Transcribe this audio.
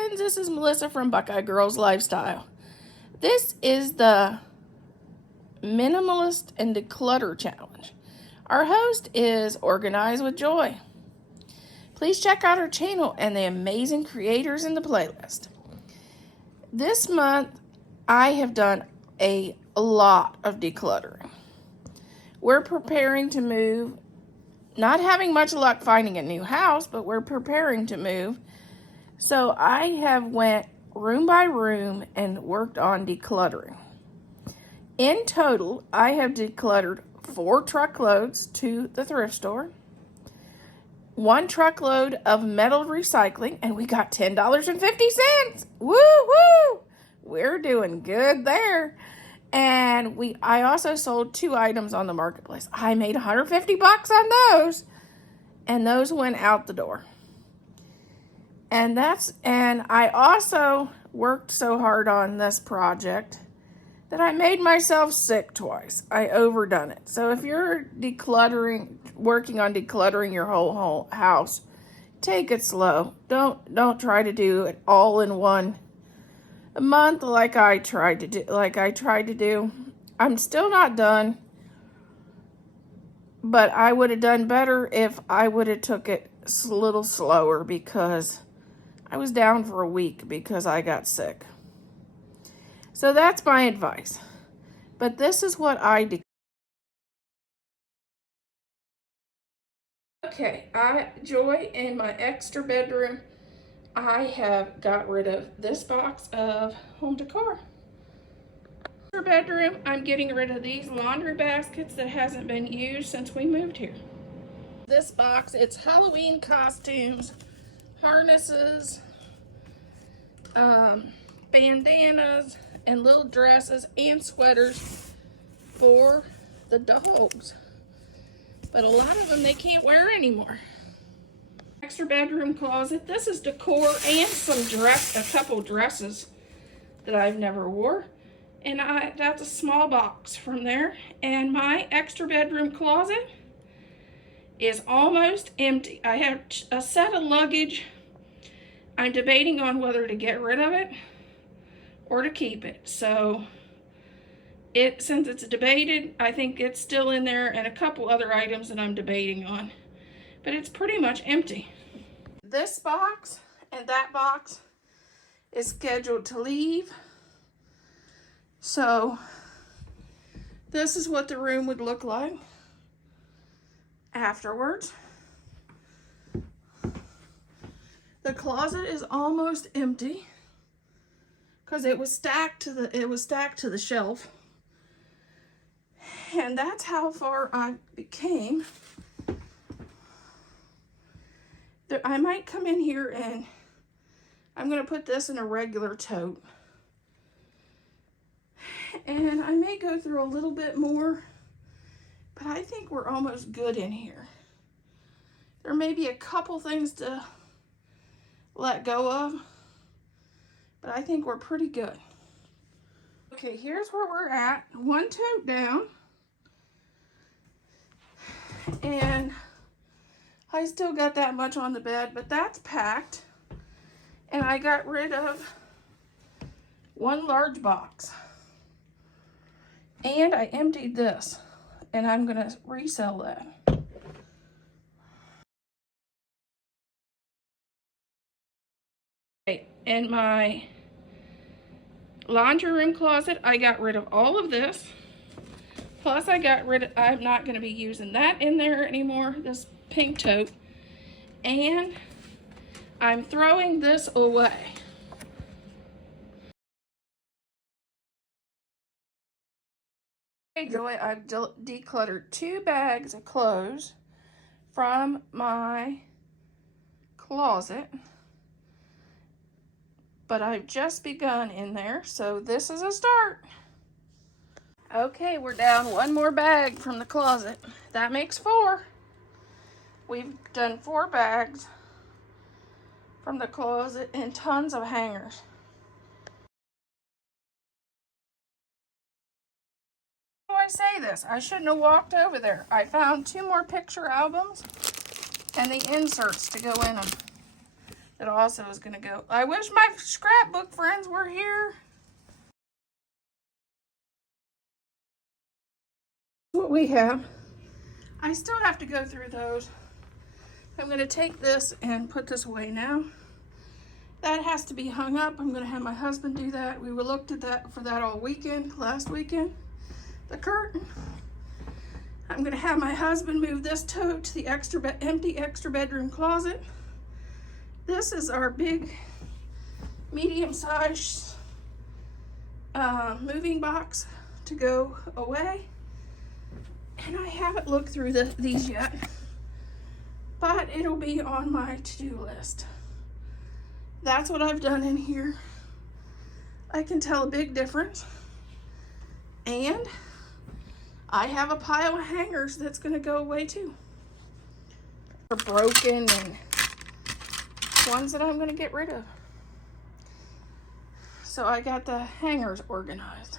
friends, this is Melissa from Buckeye Girls Lifestyle. This is the Minimalist and Declutter Challenge. Our host is Organize with Joy. Please check out our channel and the amazing creators in the playlist. This month, I have done a lot of decluttering. We're preparing to move, not having much luck finding a new house, but we're preparing to move. So I have went room by room and worked on decluttering. In total, I have decluttered 4 truckloads to the thrift store, 1 truckload of metal recycling, and we got $10.50. Woo woo! We're doing good there. And I also sold 2 items on the marketplace. I made $150 on those, and those went out the door. And I also worked so hard on this project that I made myself sick twice. I overdone it. So if you're working on decluttering your whole house, take it slow. Don't try to do it all in one month like I tried to do. I'm still not done, but I would have done better if I would have took it a little slower, because I was down for a week because I got sick. So that's my advice. But this is what I did. Okay, Joy, in my extra bedroom, I have got rid of this box of home decor. Extra bedroom, I'm getting rid of these laundry baskets that hasn't been used since we moved here. This box, it's Halloween costumes, harnesses, bandanas, and little dresses and sweaters for the dogs. But a lot of them they can't wear anymore. Extra bedroom closet. This is decor and a couple dresses that I've never wore. And that's a small box from there. And my extra bedroom closet is almost empty. I have a set of luggage. I'm debating on whether to get rid of it or to keep it. So since it's debated, I think it's still in there, and a couple other items that I'm debating on. But it's pretty much empty. This box and that box is scheduled to leave. So this is what the room would look like afterwards. The closet is almost empty because it was stacked to the shelf. And that's how far I became. I might come in here and I'm going to put this in a regular tote. And I may go through a little bit more, but I think we're almost good in here. There may be a couple things to let go of, but I think we're pretty good. Okay, here's where we're at. 1 tote down. And I still got that much on the bed, but that's packed. And I got rid of 1 large box. And I emptied this, and I'm gonna resell that. Okay, in my laundry room closet, I got rid of all of this. Plus I'm not gonna be using that in there anymore, this pink tote. And I'm throwing this away. Hey Joy, I've decluttered 2 bags of clothes from my closet, but I've just begun in there, so this is a start. Okay, we're down 1 more bag from the closet. That makes 4. We've done 4 bags from the closet and tons of hangers. How do I say this? I shouldn't have walked over there. I found 2 more picture albums and the inserts to go in them. that also is going to go. I wish my scrapbook friends were here. What we have. I still have to go through those. I'm going to take this and put this away now. That has to be hung up. I'm going to have my husband do that. We looked at that for that all weekend, last weekend. The curtain. I'm going to have my husband move this tote to the empty extra bedroom closet. This is our big, medium-sized moving box to go away. And I haven't looked through these yet, but it'll be on my to-do list. That's what I've done in here. I can tell a big difference. And I have a pile of hangers that's going to go away too. They're broken and ones that I'm going to get rid of. So I got the hangers organized.